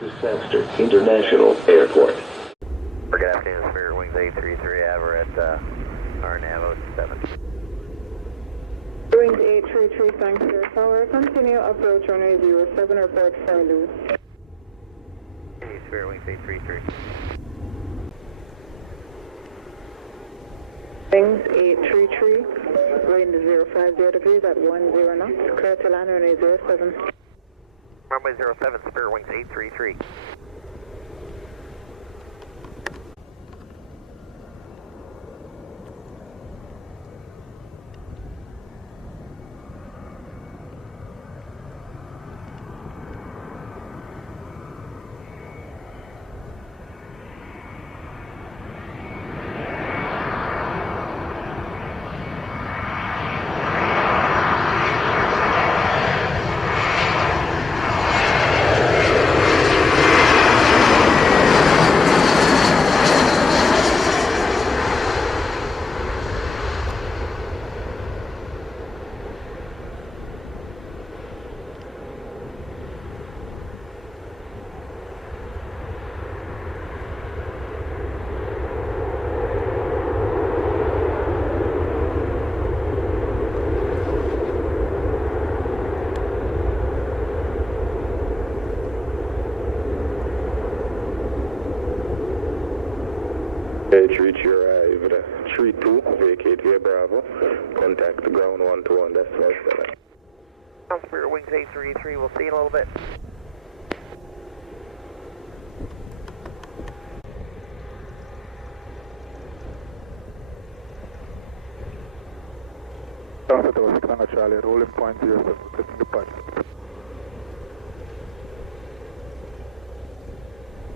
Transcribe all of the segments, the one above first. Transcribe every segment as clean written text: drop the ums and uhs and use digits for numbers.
Chester International Airport. Good afternoon, Spirit Wings 833 Aver at RNAV 07. Wings 833, thanks for your power. Continue approach runway 07, report for loose. Hey, Spirit Wings 833. Wings 833, wind 050 degrees at 10 knots, clear to land runway 07. Runway 07, Spirit Wings 833. Reach your arrive at 32, vacate via Bravo, contact the ground 121.7. Spirit Wings 833, we'll see you in a little bit. Alpha Tower 6 Tango Charlie, rolling point 07, requesting departure.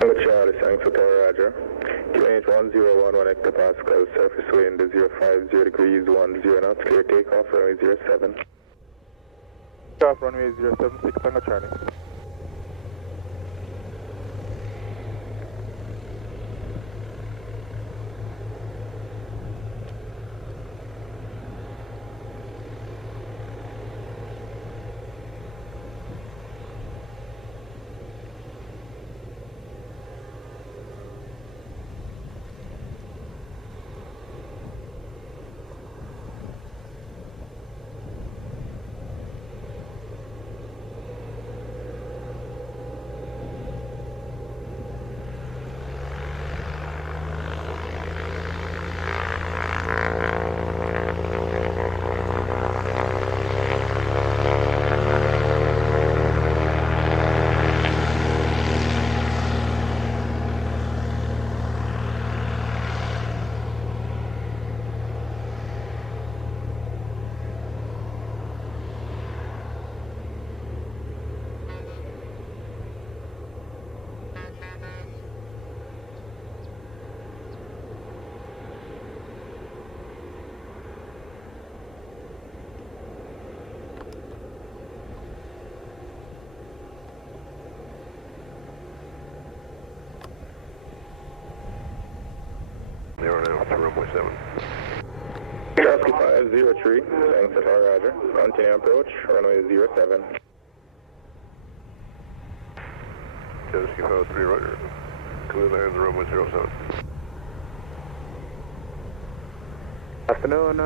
Tango Charlie, thanks for Tower Roger. QNH 1011 hectopascal, surface wind 050 degrees 10 knots, clear takeoff, runway 07. Off runway 07, 6 Tango Charlie. Runway 7. Chassis 503, thanks for Tower Roger. Continue approach, runway 07. Chassis 503, Roger. Clear land, runway 07. Afternoon,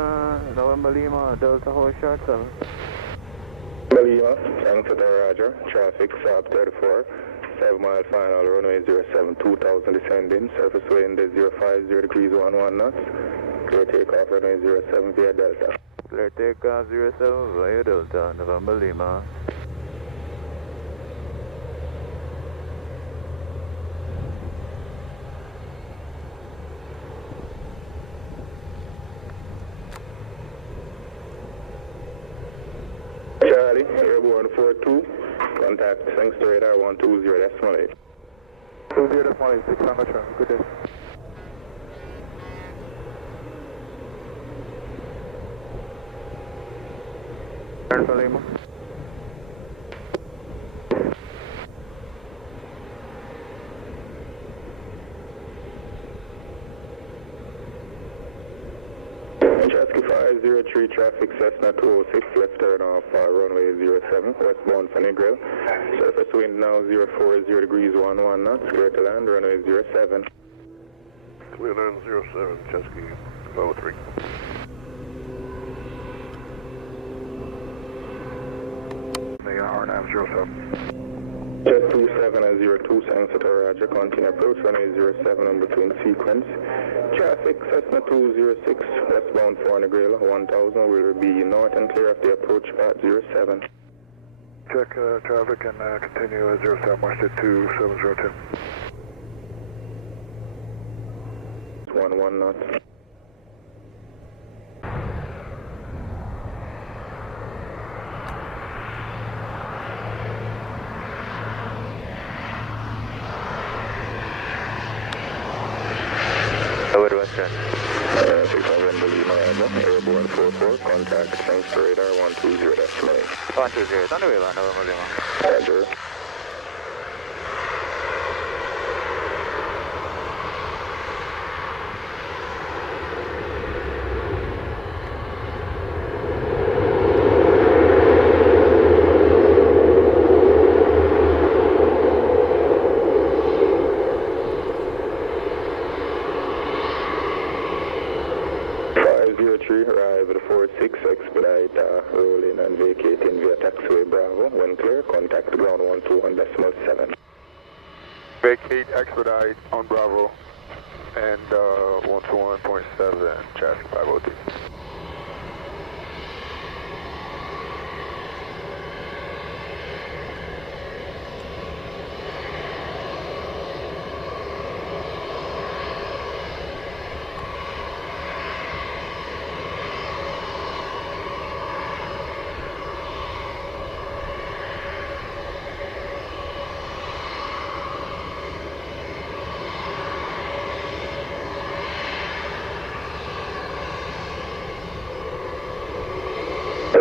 November Lima, Delta Hold Short 7. Lima, thanks for Tower Roger. Traffic, SAB 34. 5 mile final, runway 07, 2000 descending, surface wind is 050 degrees 11 knots, clear takeoff, runway 07 via Delta. Clear takeoff 07 via Delta, November Lima. Charlie, airborne 42, contact thanks to radar 120.8. 20.8, 6 Tango Charlie, good day. Turn for Lima. Chasky 503 traffic Cessna 206, left turn off runway 07, westbound for Negril. Surface wind now 040 degrees 11 knots, clear to land, runway 07. Clear land 07, Chesky level 3. The R907. Jet 27 at 02, Sangster Roger, continue approach, runway 07 in between sequence. Traffic Cessna 206, westbound for Negril, 1000, will be north and clear of the approach at 07. Check traffic and continue at 07, watch it 2702. 11 knots. Over to WestJet. 600 airborne 44, contact Sangster radar 120 decimal. 120, underway, November Lima. Roger. Arrive at 46, expedite rolling and vacating via taxiway Bravo. When clear, contact ground 121.7. Vacate, expedite on Bravo and 121.7, traffic 502.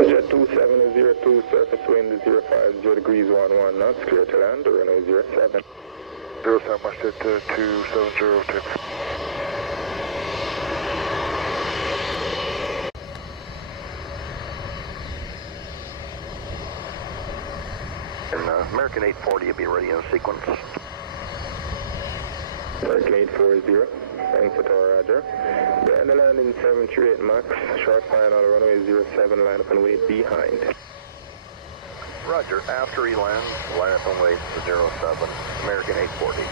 Jet 2702, surface wind 050 degrees 11 knots, clear to land, runway 07. 07, watch it 2702. And American 840 will be ready in sequence. American 840, thanks for Roger. Behind the landing 738 Max, short final runway 07, line up and wait behind. Roger, after he lands, line up and wait for 07, American 840.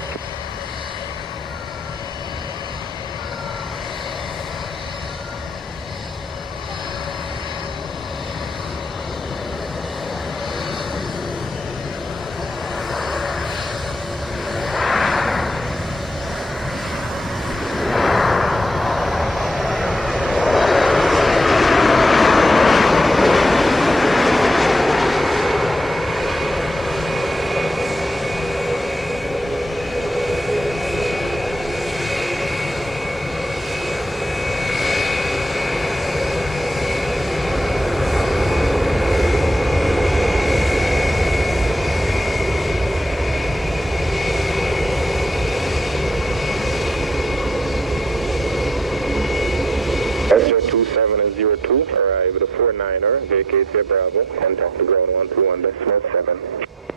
WestJet 2702, arrive at a 49er, vacate via Bravo, contact the ground 121.7.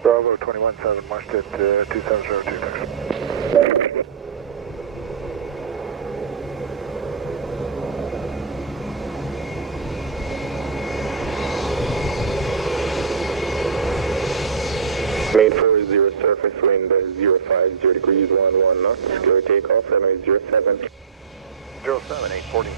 Bravo 217, watch it 2702, thanks. Made 40, surface wind 050 degrees 11 knots, clear takeoff, runway 07. 07, 840.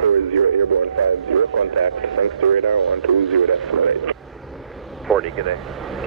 40 airborne 50, contact, thanks to radar 120.8. 40, good day.